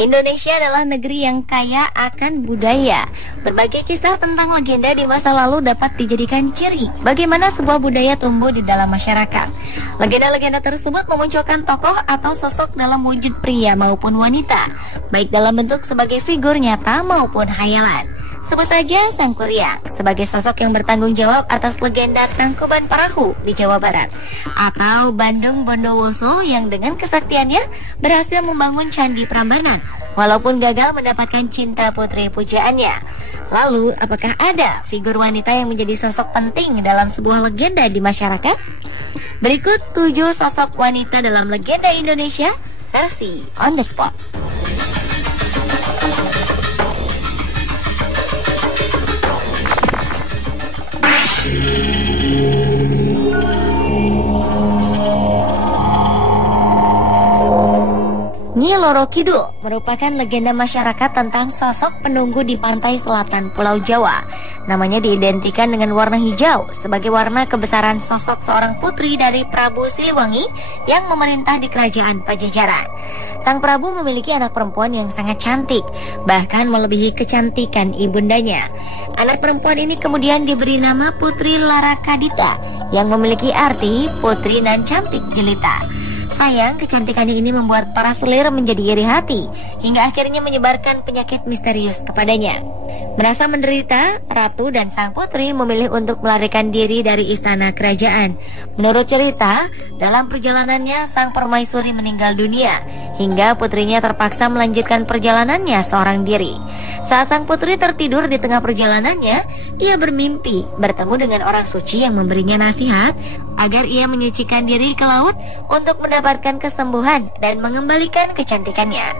Indonesia adalah negeri yang kaya akan budaya. Berbagai kisah tentang legenda di masa lalu dapat dijadikan ciri bagaimana sebuah budaya tumbuh di dalam masyarakat. Legenda-legenda tersebut memunculkan tokoh atau sosok dalam wujud pria maupun wanita, baik dalam bentuk sebagai figur nyata maupun khayalan. Sebut saja Sang Kuryang sebagai sosok yang bertanggung jawab atas legenda Tangkuban Perahu di Jawa Barat, atau Bandung Bondowoso yang dengan kesaktiannya berhasil membangun Candi Prambanan walaupun gagal mendapatkan cinta putri pujaannya. Lalu, apakah ada figur wanita yang menjadi sosok penting dalam sebuah legenda di masyarakat? Berikut 7 sosok wanita dalam legenda Indonesia versi On The Spot. Nyi Loro Kidul merupakan legenda masyarakat tentang sosok penunggu di pantai selatan Pulau Jawa. Namanya diidentikan dengan warna hijau sebagai warna kebesaran sosok seorang putri dari Prabu Siliwangi yang memerintah di kerajaan Pajajaran. Sang Prabu memiliki anak perempuan yang sangat cantik, bahkan melebihi kecantikan ibundanya. Anak perempuan ini kemudian diberi nama Putri Larakadita yang memiliki arti putri nan cantik jelita. Sayang, kecantikannya ini membuat para selir menjadi iri hati hingga akhirnya menyebarkan penyakit misterius kepadanya. Merasa menderita, ratu dan sang putri memilih untuk melarikan diri dari istana kerajaan. Menurut cerita, dalam perjalanannya sang permaisuri meninggal dunia hingga putrinya terpaksa melanjutkan perjalanannya seorang diri. Saat sang putri tertidur di tengah perjalanannya, ia bermimpi bertemu dengan orang suci yang memberinya nasihat agar ia menyucikan diri ke laut untuk mendapatkan kesembuhan dan mengembalikan kecantikannya.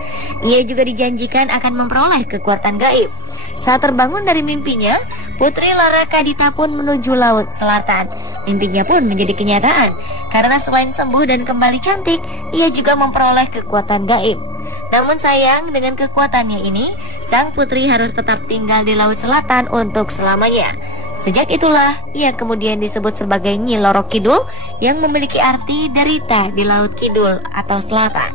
Ia juga dijanjikan akan memperoleh kekuatan gaib. Saat terbangun dari mimpinya, Putri Larakadita pun menuju laut selatan. Mimpinya pun menjadi kenyataan, karena selain sembuh dan kembali cantik, ia juga memperoleh kekuatan gaib. Namun sayang, dengan kekuatannya ini, sang putri harus tetap tinggal di Laut Selatan untuk selamanya. Sejak itulah, ia kemudian disebut sebagai Nyi Loro Kidul yang memiliki arti derita di Laut Kidul atau Selatan.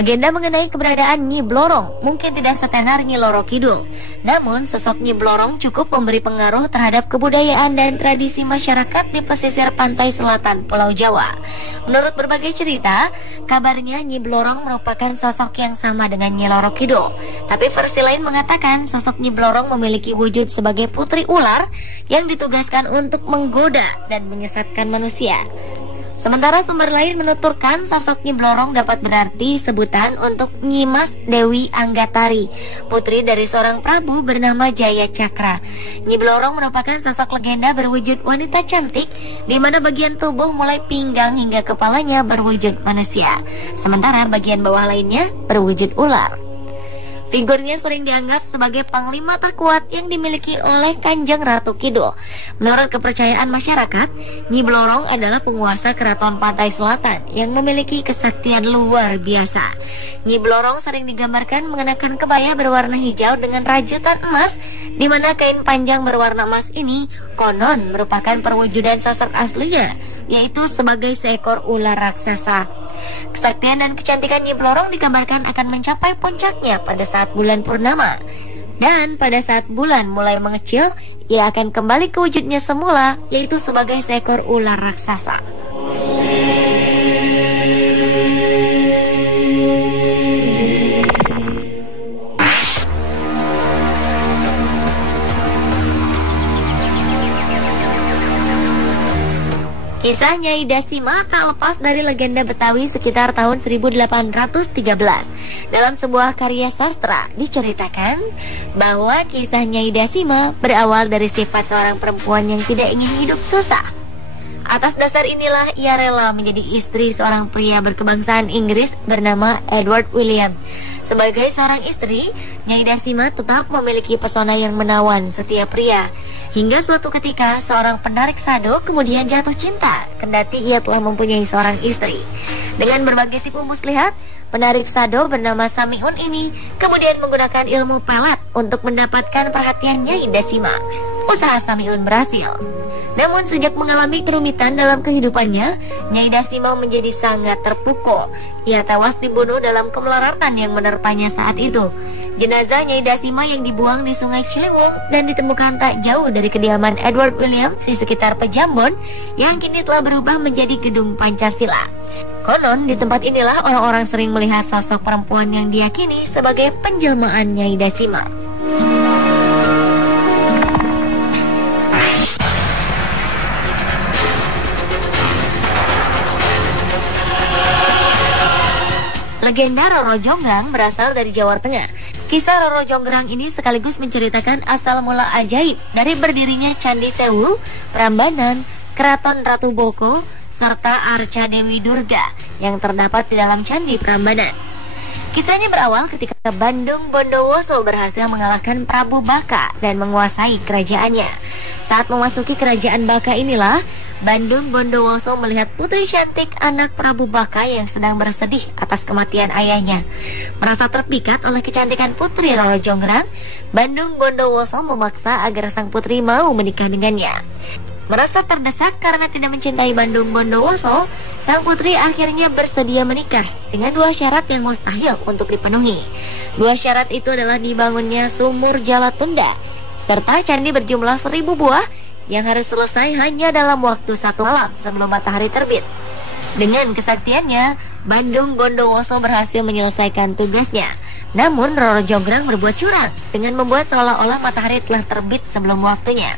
Legenda mengenai keberadaan Nyi Blorong mungkin tidak setenar Nyi Loro Kidul. Namun, sosok Nyi Blorong cukup memberi pengaruh terhadap kebudayaan dan tradisi masyarakat di pesisir pantai selatan Pulau Jawa. Menurut berbagai cerita, kabarnya Nyi Blorong merupakan sosok yang sama dengan Nyi Loro Kidul. Tapi versi lain mengatakan sosok Nyi Blorong memiliki wujud sebagai putri ular yang ditugaskan untuk menggoda dan menyesatkan manusia. Sementara sumber lain menuturkan sosok Nyi Blorong dapat berarti sebutan untuk Nyimas Dewi Anggatari, putri dari seorang prabu bernama Jaya Cakra. Nyi Blorong merupakan sosok legenda berwujud wanita cantik, di mana bagian tubuh mulai pinggang hingga kepalanya berwujud manusia, sementara bagian bawah lainnya berwujud ular. Figurnya sering dianggap sebagai panglima terkuat yang dimiliki oleh Kanjeng Ratu Kidul. Menurut kepercayaan masyarakat, Nyi Blorong adalah penguasa keraton pantai selatan yang memiliki kesaktian luar biasa. Nyi Blorong sering digambarkan mengenakan kebaya berwarna hijau dengan rajutan emas, di mana kain panjang berwarna emas ini konon merupakan perwujudan sosok aslinya, yaitu sebagai seekor ular raksasa. Kesaktian dan kecantikan Nyi Blorong dikabarkan akan mencapai puncaknya pada saat bulan purnama. Dan pada saat bulan mulai mengecil, ia akan kembali ke wujudnya semula, yaitu sebagai seekor ular raksasa. Kisah Nyai Dasima tak lepas dari legenda Betawi sekitar tahun 1813. Dalam sebuah karya sastra diceritakan bahwa kisah Nyai Dasima berawal dari sifat seorang perempuan yang tidak ingin hidup susah. Atas dasar inilah ia rela menjadi istri seorang pria berkebangsaan Inggris bernama Edward William. Sebagai seorang istri, Nyai Dasima tetap memiliki pesona yang menawan setiap pria. Hingga suatu ketika seorang penarik sado kemudian jatuh cinta kendati ia telah mempunyai seorang istri. Dengan berbagai tipu muslihat, penarik sado bernama Samiun ini kemudian menggunakan ilmu pelet untuk mendapatkan perhatian Nyai Dasima. Usaha Samiun berhasil. Namun sejak mengalami kerumitan dalam kehidupannya, Nyai Dasima menjadi sangat terpukul. Ia tewas dibunuh dalam kemelaratan yang menerpanya saat itu. Jenazah Nyai Dasima yang dibuang di Sungai Ciliwung dan ditemukan tak jauh dari kediaman Edward Williams di sekitar Pejambon yang kini telah berubah menjadi Gedung Pancasila. Konon di tempat inilah orang-orang sering melihat sosok perempuan yang diyakini sebagai penjelmaan Nyai Dasima. Legenda Roro Jonggrang berasal dari Jawa Tengah. Kisah Roro Jonggrang ini sekaligus menceritakan asal mula ajaib dari berdirinya Candi Sewu, Prambanan, Keraton Ratu Boko, serta Arca Dewi Durga yang terdapat di dalam Candi Prambanan. Kisahnya berawal ketika Bandung Bondowoso berhasil mengalahkan Prabu Baka dan menguasai kerajaannya. Saat memasuki kerajaan Baka inilah, Bandung Bondowoso melihat putri cantik anak Prabu Baka yang sedang bersedih atas kematian ayahnya. Merasa terpikat oleh kecantikan putri Roro Jonggrang, Bandung Bondowoso memaksa agar sang putri mau menikah dengannya. Merasa terdesak karena tidak mencintai Bandung Bondowoso, sang putri akhirnya bersedia menikah dengan dua syarat yang mustahil untuk dipenuhi. Dua syarat itu adalah dibangunnya sumur Jalatunda, serta candi berjumlah 1000 buah yang harus selesai hanya dalam waktu 1 malam sebelum matahari terbit. Dengan kesaktiannya, Bandung Bondowoso berhasil menyelesaikan tugasnya. Namun Roro Jonggrang berbuat curang dengan membuat seolah-olah matahari telah terbit sebelum waktunya.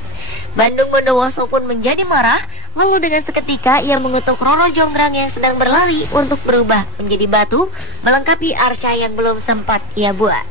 Bandung Bondowoso pun menjadi marah, lalu dengan seketika ia mengutuk Roro Jonggrang yang sedang berlari untuk berubah menjadi batu, melengkapi arca yang belum sempat ia buat.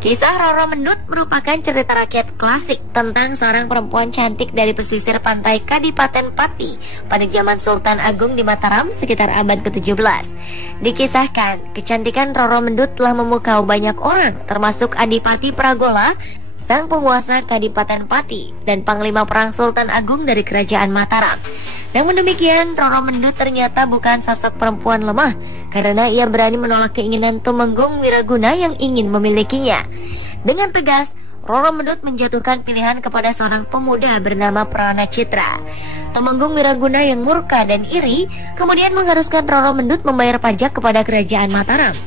Kisah Roro Mendut merupakan cerita rakyat klasik tentang seorang perempuan cantik dari pesisir pantai Kadipaten Pati pada zaman Sultan Agung di Mataram sekitar abad ke-17. Dikisahkan, kecantikan Roro Mendut telah memukau banyak orang, termasuk Adipati Pragola, sang penguasa Kadipaten Pati, dan panglima perang Sultan Agung dari Kerajaan Mataram. Namun demikian, Roro Mendut ternyata bukan sosok perempuan lemah, karena ia berani menolak keinginan Tumenggung Wiraguna yang ingin memilikinya. Dengan tegas, Roro Mendut menjatuhkan pilihan kepada seorang pemuda bernama Prana Citra. Tumenggung Wiraguna yang murka dan iri kemudian mengharuskan Roro Mendut membayar pajak kepada Kerajaan Mataram.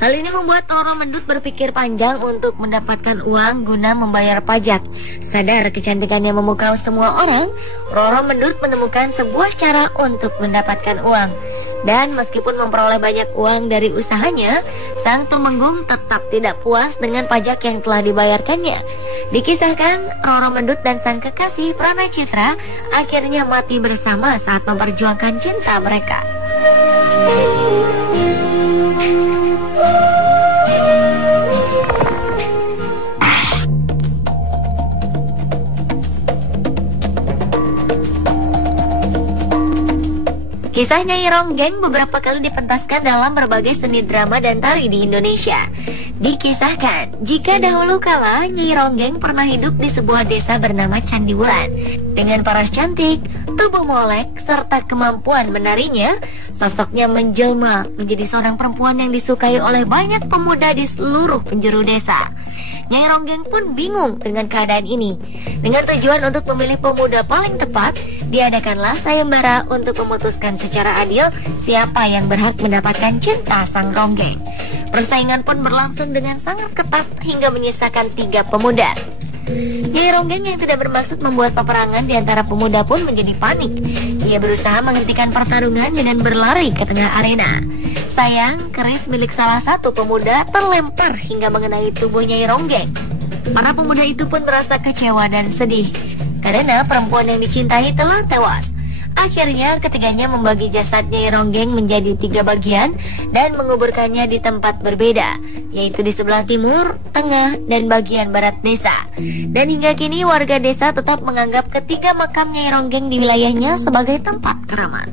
Hal ini membuat Roro Mendut berpikir panjang untuk mendapatkan uang guna membayar pajak. Sadar kecantikannya memukau semua orang, Roro Mendut menemukan sebuah cara untuk mendapatkan uang. Dan meskipun memperoleh banyak uang dari usahanya, sang Tumenggung tetap tidak puas dengan pajak yang telah dibayarkannya. Dikisahkan, Roro Mendut dan sang kekasih Prana Citra akhirnya mati bersama saat memperjuangkan cinta mereka. Kisah Nyai Ronggeng beberapa kali dipentaskan dalam berbagai seni drama dan tari di Indonesia. Dikisahkan, jika dahulu kala Nyai Ronggeng pernah hidup di sebuah desa bernama Candi Wulan. Dengan paras cantik, tubuh molek, serta kemampuan menarinya, sosoknya menjelma menjadi seorang perempuan yang disukai oleh banyak pemuda di seluruh penjuru desa. Nyai Ronggeng pun bingung dengan keadaan ini. Dengan tujuan untuk memilih pemuda paling tepat, diadakanlah sayembara untuk memutuskan secara adil siapa yang berhak mendapatkan cinta sang Ronggeng. Persaingan pun berlangsung dengan sangat ketat hingga menyisakan 3 pemuda. Nyai Ronggeng yang tidak bermaksud membuat peperangan di antara pemuda pun menjadi panik. Ia berusaha menghentikan pertarungan dengan berlari ke tengah arena. Sayang, keris milik salah satu pemuda terlempar hingga mengenai tubuh Nyai Ronggeng. Para pemuda itu pun merasa kecewa dan sedih karena perempuan yang dicintai telah tewas. Akhirnya ketiganya membagi jasad Nyai Ronggeng menjadi 3 bagian dan menguburkannya di tempat berbeda, yaitu di sebelah timur, tengah, dan bagian barat desa. Dan hingga kini warga desa tetap menganggap ketiga makam Nyai Ronggeng di wilayahnya sebagai tempat keramat.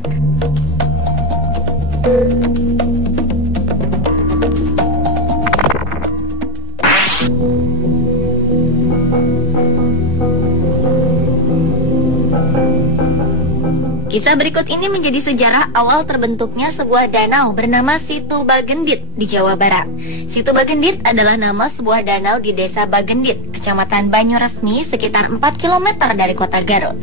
Kisah berikut ini menjadi sejarah awal terbentuknya sebuah danau bernama Situ Bagendit di Jawa Barat. Situ Bagendit adalah nama sebuah danau di Desa Bagendit, Kecamatan Banyuresmi, sekitar 4 km dari kota Garut.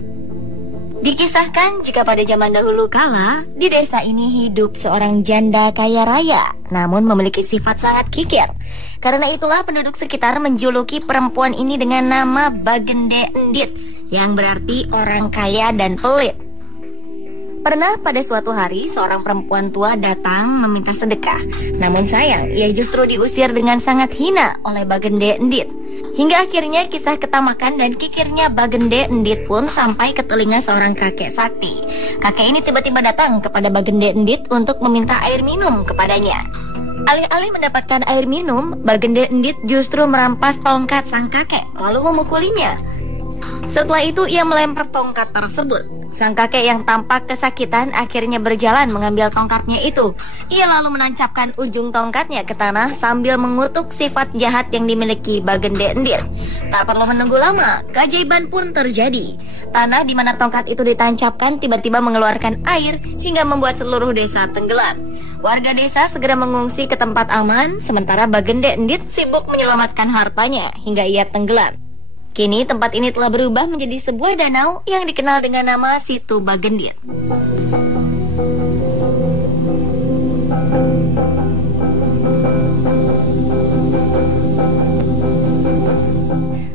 Dikisahkan jika pada zaman dahulu kala, di desa ini hidup seorang janda kaya raya, namun memiliki sifat sangat kikir. Karena itulah penduduk sekitar menjuluki perempuan ini dengan nama Bagende Endit, yang berarti orang kaya dan pelit. Pernah pada suatu hari seorang perempuan tua datang meminta sedekah. Namun sayang, ia justru diusir dengan sangat hina oleh Bagende Endit. Hingga akhirnya kisah ketamakan dan kikirnya Bagende Endit pun sampai ke telinga seorang kakek sakti. Kakek ini tiba-tiba datang kepada Bagende Endit untuk meminta air minum kepadanya. Alih-alih mendapatkan air minum, Bagende Endit justru merampas tongkat sang kakek lalu memukulinya. Setelah itu ia melempar tongkat tersebut. Sang kakek yang tampak kesakitan akhirnya berjalan mengambil tongkatnya itu. Ia lalu menancapkan ujung tongkatnya ke tanah sambil mengutuk sifat jahat yang dimiliki Bagende Endit. Tak perlu menunggu lama, keajaiban pun terjadi. Tanah di mana tongkat itu ditancapkan tiba-tiba mengeluarkan air hingga membuat seluruh desa tenggelam. Warga desa segera mengungsi ke tempat aman, sementara Bagende Endit sibuk menyelamatkan hartanya hingga ia tenggelam. Kini tempat ini telah berubah menjadi sebuah danau yang dikenal dengan nama Situ Bagendit.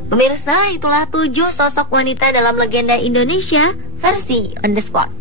Pemirsa, itulah 7 sosok wanita dalam legenda Indonesia versi On The Spot.